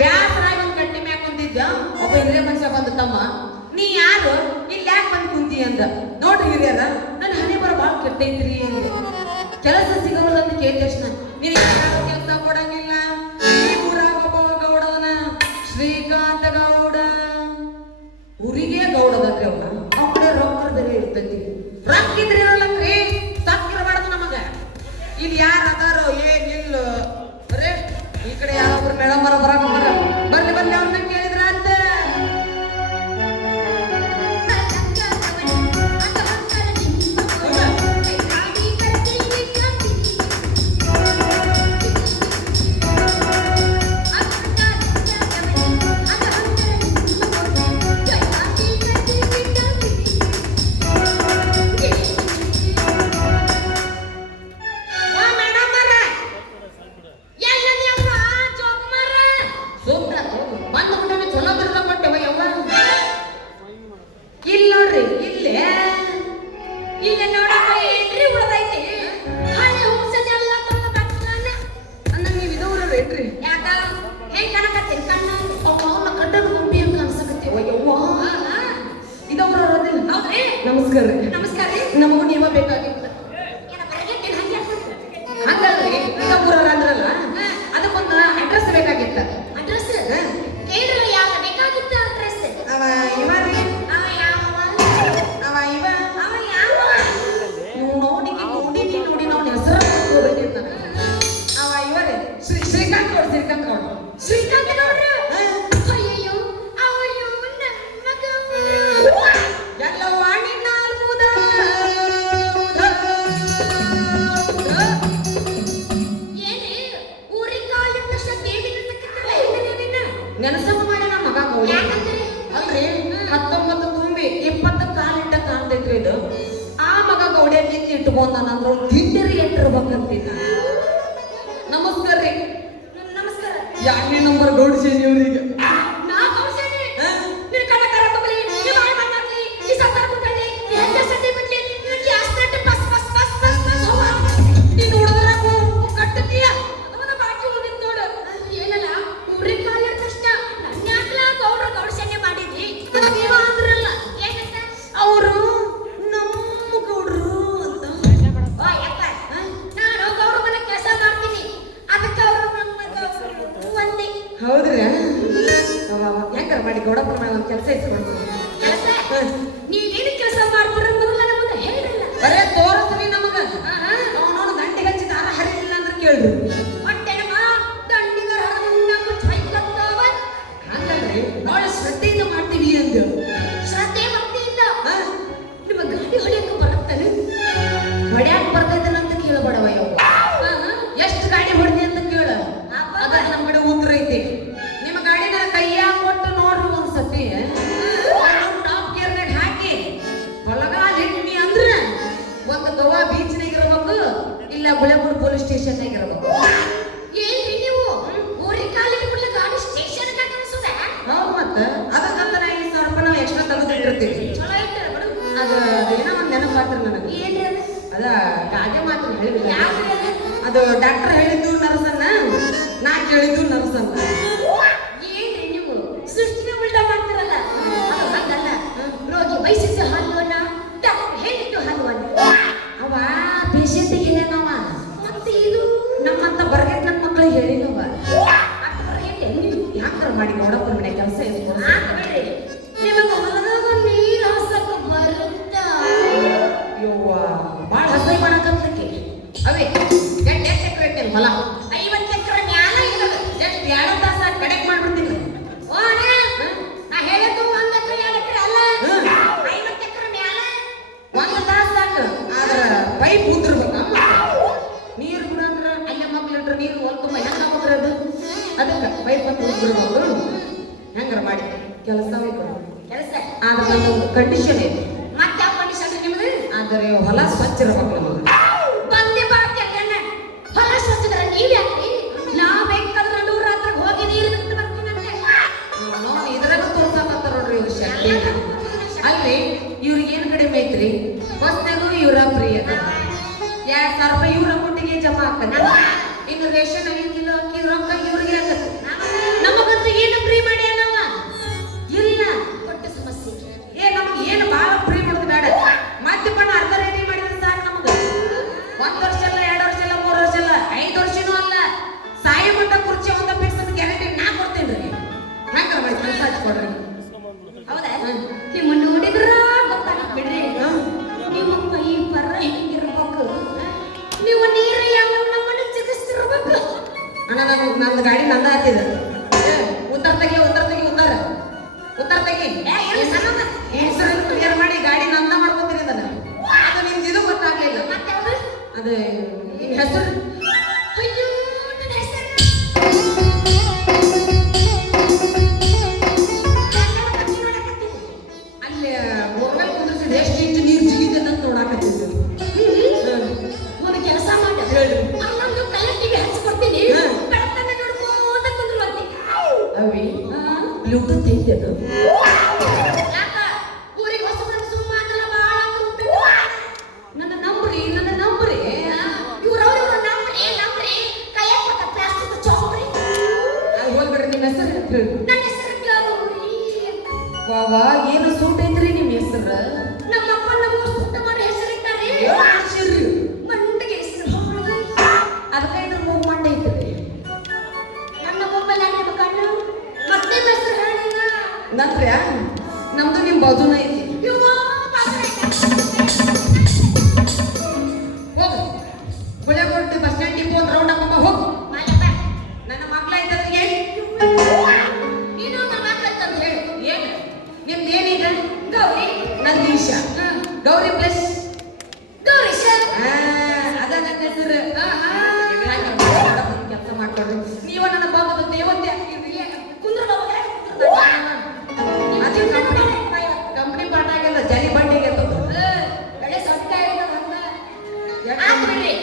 ಬ್ಯಾಸರಾಗಿ ಒಂದು ಗಟ್ಟಿ ಮ್ಯಾಗ ಕುಂತಿದ್ದ ಒಬ್ಬ ಹಿರಿಯ ಮನುಷ್ಯ ಬಂದ ತಮ್ಮ ನೀ ಯಾರು ಇಲ್ಲಿ ಯಾಕೆ ಬಂದು ಕುಂತಿ ಅಂದ. ನೋಡ್ರಿ ಹಿರಿಯರ ನನ್ನ ಹಣೆ ಬರ ಭಾಳ ಕೆಟ್ಟೈತ್ರಿ ಅಂದೆ. ಕೆಲಸ ಸಿಗೋಲ್ಲ ಅಂತ ಕೇಳಿದ ತಕ್ಷಣ ನೀನು ಯಾವ ಕೆಲಸ ಕೊಡಂಗಿಲ್ಲ. ಈ ಊರಾಗ ಒಬ್ಬ ಗೌಡವನ ಶ್ರೀಕಾಂತ ಗೌಡ ಊರಿಗೆ ಗೌಡದಲ್ರಿ ಅವನ ಅವ್ನ ಕಡೆ ರೊಕ್ಕದ ಬೆಲೆ ಇರ್ತೈತಿ. ರೊಕ್ಕ ಇದ್ರೆ ಇರಲ್ಲಂದ್ರಿ ಸಕ್ಕಿರಬಾರ್ದು ನಮಗ. ಇಲ್ಲಿ ಯಾರು ಅದಾರೋ ಏನಿಲ್ಲ ಬರೇ ಈ ಕಡೆ ಯಾರೊಬ್ರು ಮೇಡಮ್ ಬರಾಕ ಬರ್ಲಿ ಬರ್ಲಿ ಅವ್ರನ್ನ ಕೇಳಿದ್ರ ಅಂತ ನಮಸ್ಕಾರ ರೀ. ನಮಸ್ಕಾರ ರೀ. ನಮಗೂ ನೀವ ಬೇಕಾಗಿತ್ತು. ಹಂಗಲ್ರಿ ಈಗ ಊರವ್ರ ಅಂದ್ರಲ್ಲ ಅದಕ್ಕೊಂದು ಅಡ್ರೆಸ್ ಬೇಕಾಗಿತ್ತ. ಅಡ್ರೆಸ್ ಯಾವ ಬೇಕಾಗಿತ್ತು ಅಡ್ರೆಸ್? ಅವ ಇವ ರೀ. ಅವ ಇವ ನೋಡಿ ನಾವು ಹೆಸರು ಹೋಗ್ಬೇಕಿತ್ತ. ಅವ ಇವ ರೀ ಶ್ರೀಕಾಂತ್ ಗೌಡ. ಶ್ರೀಕಾಂತ್ ಗೌಡ. ಶ್ರೀಕಾಂತ್ ಗೌಡ ನೆನಸಮ ಮಾಡಿ ನಮ್ಮ ಮಗ ಗೌಡ ಅಲ್ರಿ 19 ತುಂಬಿ 20 ಕಾಲಿಟ್ಟ ಕಾಣ್ತೈತ್ರಿ ಇದು. ಆ ಮಗ ಗೌಡೆ ನಿಂತು ಇಟ್ಕೊಂಡಂದ್ರು ತಿಂಡಿರಿ ಎಟ್ಟಿರ್ಬೇಕಂತೀನಿ. ನಮಸ್ಕಾರ ರೀ. ನಮಸ್ಕಾರ. ಯಾಕೆ ನಂಬರ್ ಗೌಡ್ಸೇನಿ ಅವ್ರಿಗೆ ಹೌದ್ರಿ. ಯಾಕಾರ ಮಾಡಿ ಗೌಡಪ್ಪನ ಮೇಲೆ ಒಂದು ಕೆಲಸ ಇಸ್ಕೊಂಡು ನೀವೇನು ಕೆಲಸ ಮಾಡ್ತೀರ ಬರೇ ತೋರಿಸ್ರಿ ನಮಗ. ಅವನವನು ದಂಡಿಗೆ ಹಚ್ಚಿ ದಾರ ಹರಿಲಿಲ್ಲ ಅಂದ್ರೆ ಕೇಳ್ರಿ. ಹಂಗಲ್ರಿ ಭಾಳ ಶ್ರದ್ಧೆಯಿಂದ ಮಾಡ್ತೀವಿ ಅಂದ. ಶ್ರದ್ಧೆ ಭಕ್ತಿಯಿಂದ ನಿಮ್ಮ ಗಾಡಿ ಹೊಡ್ಯಕ್ಕೆ ಬರುತ್ತಾನೆ. ಹೊಡ್ಯಾಕ್ ಬರ್ತೈತಲ್ಲ ಅಂತ ಕೇಳಬೇಡವ ಯಾವ ಎಷ್ಟು ಗಾಡಿ ಹೊಡೆದಿ ಅಂತ ಕೇಳ. ಅದ್ರ ನಮ್ಮ ಕಡೆ ಉತ್ತರ ಐತಿ. ನಿಮ್ಮ ಗಾಡಿನ ಕೈಯ ಕೊಟ್ಟು ನೋಡ್ರಿ ಒಂದ್ಸತಿ ಟಾಪ್ ಗೇರ್ನಾಗ ಹಾಕಿ ಹೊಲಗಾಲ ಇಟ್ನಿ ಅಂದ್ರ ಒಂದು ಗೋವಾ ಬೀಚ್ನಾಗ ಇರಬೇಕು, ಇಲ್ಲ ಗುಳೇಬೂರ್ ಪೊಲೀಸ್ ಸ್ಟೇಷನ್ನಾಗ ಇರಬೇಕು. ಏನ್ರಿ ನೀವು ಊರಿಗೆ ಕಾಲಿಗೆ ಬಿಡ್ಲಿ ಗಾಡಿ ಸ್ಟೇಷನ್ ಅನ್ಸುದ? ಹೌದು ಮತ್ತ ಅದಕ್ಕಂತ ನಾ 5000 ರೂಪಾಯಿ ನಾವು ಎಕ್ಸ್ಟ್ರಾ ತೆಗೆದಿಟ್ಟಿರ್ತೀವಿ. ಚಲೋ ಐತೆ ಬಿಡು. ಅದೇನೋ ಒಂದು ನೆನಪಾತ್ರ ನನಗೆ. ಏನ್ರಿ ಅದ ಗಾದೆ ಮಾತ್ರ ಹೇಳಿಲ್ಲ. ಅದು ಡಾಕ್ಟರ್ ಹೇಳಿದ್ದು ನರ್ಸನ್ನ, ನಾ ಕೇಳಿದ್ದು ನರ್ಸನ್ನ. ಏನ್ರಿ ನೀವು ಸೃಷ್ಟಿನ ಉಲ್ಟಾ ಮಾಡ್ತಿರಲ್ಲ. ಅದು ಹಂಗಲ್ಲ. ರೋಗಿ ಬಯಸಿದ್ದು ಹಾಲುವನ್ನ ಡಾಕ್ಟರ್ ಹೇಳಿದ್ದು ಹಾಲುವನ್ನ ಅವ ಪೇಷಂಟಿಗೆ ಹೇಳ್ಯಾನವ. ಮತ್ತೆ ಇದು ನಮ್ಮಂತ ಬರ್ಗೆಟ್ ನನ್ನ ಮಕ್ಕಳಿಗೆ ಹೇಳಿನವ. ಯಾಕಾರ ಮಾಡಿ ಗೌಡಪ್ಪನ ಮನೆ ಕೆಲಸ ಇಸ್ಕೊಂಡು ನಿಮಗೆ ಹೊಲದಾಗ ನೀರು ಹಾಸಕ ಬರುತ್ತಾ? ಯವ್ವ ಭಾಳ ಹಸೈ ಮಾಡಕಂತಕ್ಕೆ ಅವೇ ಎಷ್ಟು ಎಕರೆ ಐತೆ ಹೊಲ? 50 ಎಕರೆ ಮ್ಯಾಲ ಇರೋದು. ಎಷ್ಟು 2 ತಾಸ ಕಡೆಕ್ ಮಾಡ್ಬಿಡ್ತೀನಿ. ಓ ಅಣ್ಣ ನಾ ಹೇಳಿದ್ದು 1 ಎಕರೆ 2 ಎಕರೆ ಅಲ್ಲ, 50 ಎಕರೆ ಮ್ಯಾಲ 1 ತಾಸ ಸಾಕು. ಆದ್ರ ಪೈಪ್ ಉದ್ದಿರ್ಬೇಕಮ್ಮ. ನೀರು ಕೂಡ ಅಂದ್ರೆ ಅಲ್ಲೇ ಮಕ್ಳಿಟ್ರೆ ನೀರು ಹೊಲ್ತುಂಬ ಹೆಂಗ ಹೋಗ್ರದು. ಅದಕ್ಕೆ ಪೈಪ್ ಅಂತ ಉದ್ದಿರ್ಬೇಕು. ಹೆಂಗಾರ ಮಾಡಿ ಕೆಲಸ ಕೆಲಸ. ಆದ್ರೆ ನಮ್ದು ಕಂಡೀಷನ್ ಐತಿ. ಮತ್ತೆ ಯಾವ ಕಂಡೀಷನ್ ನಿಮ್ದು? ಆದರೆ ಹೊಲ ಸ್ವಚ್ಛ ಇರ್ಬೇಕು ನಮಗೆ. ಬಂದೆ ಬಾಕಿ ಅಲ್ಲ ಹೊಲ ಸ್ವಚ್ಛದ್ರ ನೀವ್ ಯಾಕ್ರಿ? ನಾ ಬೇಕಾದ್ರೆ 100 ರಾತ್ರಿ ಹೋಗಿ ನೀರು ಬಿಟ್ಟು ಬರ್ತೀನಂತೆ. ನೋಡಿ ಇದ್ರಾಗ ತೋರ್ಸಾಕತ್ತಾರ ನೋಡ್ರಿ ಇವ್ರು ಶಕ್ತಿ. ಅಲ್ರಿ ಇವ್ರಿಗೆ ಏನು ಕಡಿಮೆ ಐತ್ರಿ? ಬಸ್ನಾಗೂ ಇವ್ರ ಫ್ರೀ ಅದ. 2000 ರೂಪಾಯಿ ಇವ್ರ ಅಕೌಂಟಿಗೆ ಜಮಾ ಆಗ್ತದೆ. ಇನ್ನು ರೇಷನ್ 5 ಕಿಲೋ ಅಕ್ಕಿ ರೊಕ್ಕ ಇವ್ರಿಗೆ ಆಗತ್ತೆ. ನಮಗಂತೂ ಅದೇ ನಿನ್ ಹೆಸರು ಅಯ್ಯೋ ನನ್ನ ಹೆಸರು ಅಲ್ಲಿ ಮೊಬೈಲ್ ಕುಂದ್ರಿಸಿದ ಎಷ್ಟು ಇಂಚು ನೀರು ಜಿಗಿದೆ ಅಂತ ನೋಡಾಕತ್ತಿದ್ದು. ಒಂದು ಕೆಲಸ ಮಾಡ ಹೇಳು. ಅಲ್ಲೊಂದು ಕಲೆಕ್ಟಿಗೆ ಹಚ್ಚಿಕೊಡ್ತೀನಿ ಬೆಳತನ ನೋಡ್ಕೊಂತ ಕುಂದ್ರವಂತಿ ಅವಿ ಬ್ಲೂಟೂತ್ ಐತೆದು ಯಾಕ ಊರಿಗೆ ಹೊಸಬರ ಸುಮ್ಮನೆ ಬಾಳ ತುಂಬಿಟ್ಟು ನನ್ನ ನಂಬ್ರಿ ಇವ್ರವ್ರ ನಂಬ್ರಿ ಕೈಯಕ್ಕ ಪ್ಲಾಸ್ಟಿಕ್ ಚೌಕ್ರಿ ಅಲ್ಲಿ ಹೋಗ್ಬಿಡ್ರಿ ನಿಮ್ಮ ಹೆಸರು ಅಂತ ಹೇಳಿ. ನನ್ನ ಹೆಸರು ಗೌರಿ ವಾವಾ ಏನು ಸೂಟ್ ಐತ್ರಿ ನಿಮ್ಮ ಹೆಸರು ನಮ್ಮ ಅಪ್ಪ ನಮ್ಮ ಊಟ ಮಾಡಿ ಹೆಸರಿಟ್ಟಾರೆ ಮಂಡಿಗೆ ಹೆಸರು ಹೌದು ಅದಕ್ಕೆ ಇದ್ರ ಮೂವ್ ಮಾಡಿ ಐತ್ರಿ ನನ್ನ ಮೊಬೈಲ್ ಹಾಕಿದ ಕಣ್ಣು ಮತ್ತೆ ಹೆಸರು ಹೇಳಿಲ್ಲ ನಂತ್ರ ನಮ್ದು ನಿಮ್ ಬಾಜುನ ಐತಿ ಇವ್ವ ಹೋಗು ಗುಳೆಗೋಟಿ ಬಸ್ ಸ್ಟ್ಯಾಂಡ್ ಡಿಪೋ ಒಂದು ರೌಂಡ್ ಹಾಕೊಂಬ ಹೋಗು ಮಾಲಪ್ಪ ನನ್ನ ಮಗ್ಳ ಐತಂದ್ರೆ ಏನು ನೀನು ನನ್ನ ಮಾತಾಡ್ತ ಅಂತ ಹೇಳು ಏನು ನಿಮ್ದು ಏನೀಗ ಗೌರಿ ನಂದೀಶ ಗೌರಿ ಪ್ಲಸ್ ಗೌರಿ ಸರ್ ಅದ ನನ್ನ ಹೆಸರು ಕೆಲಸ ಮಾಡ್ಕೊಡ್ರಿ ನೀವ ನನ್ನ ಭಾಗದ ದೇವತೆ ಆಗ್ತೀರಿ ಕುಂದ್ರ ಅದು ಕಂಪ್ನಿ ಪಾಠ ಆಗಿಲ್ಲ ಜರಿ ಬಂಡಿಗೆ ಬೆಳೆ ಸೊಟ್ಟ ಆತ್ ಬಿಡ್ರಿ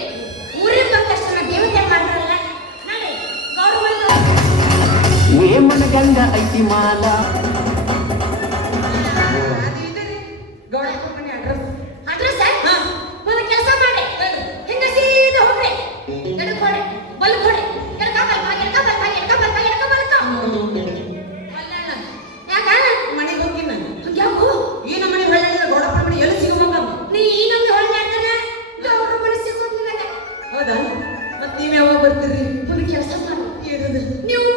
ಊರಿಗೆ ಬಂದ ತಕ್ಷಣ ದೇವತೆ ಮಾಡ್ರಲ್ಲ ನೋಡಿ ಗೌರವ ಏ ಮನಗಂಡ ಐತಿ ಮಾಲ ಗೌಡ ಕಂಪನಿ ಅಡ್ರೆಸ್ ಅದ್ರ ಸರ್ ಒಂದು ಕೆಲಸ ಮಾಡಿ ಹಿಂಗ ಸೀದಾ ಹೋಗ್ರಿ ಎಡಕೊಡೆ ಬಲ್ಕೊಡೆ ಎಡಕ ಯಾಕ ಮನೆಗೆ ಹೋಗಿ ನಾನು ಯಾಕೋ ಈ ನಮ್ಮನೆ ಹೊಳ್ಳಿ ಗೌಡ ಕಂಪನಿ ಎಲ್ಲಿ ಸಿಗಬೇಕ ನೀ ಇನ್ನೊಂದು ಹೊಳ್ಳ್ಯಾಡ್ತಾನ ಗೌರ ಮನಸ್ಸಿಗೆ ಹೋಗ್ತಿಲ್ಲ ಹೌದಾ ಮತ್ತೆ ನೀವ್ ಯಾವಾಗ ಬರ್ತೀರಿ ಒಂದು ಕೆಲಸ ಮಾಡಿ ಏನದು ನೀವು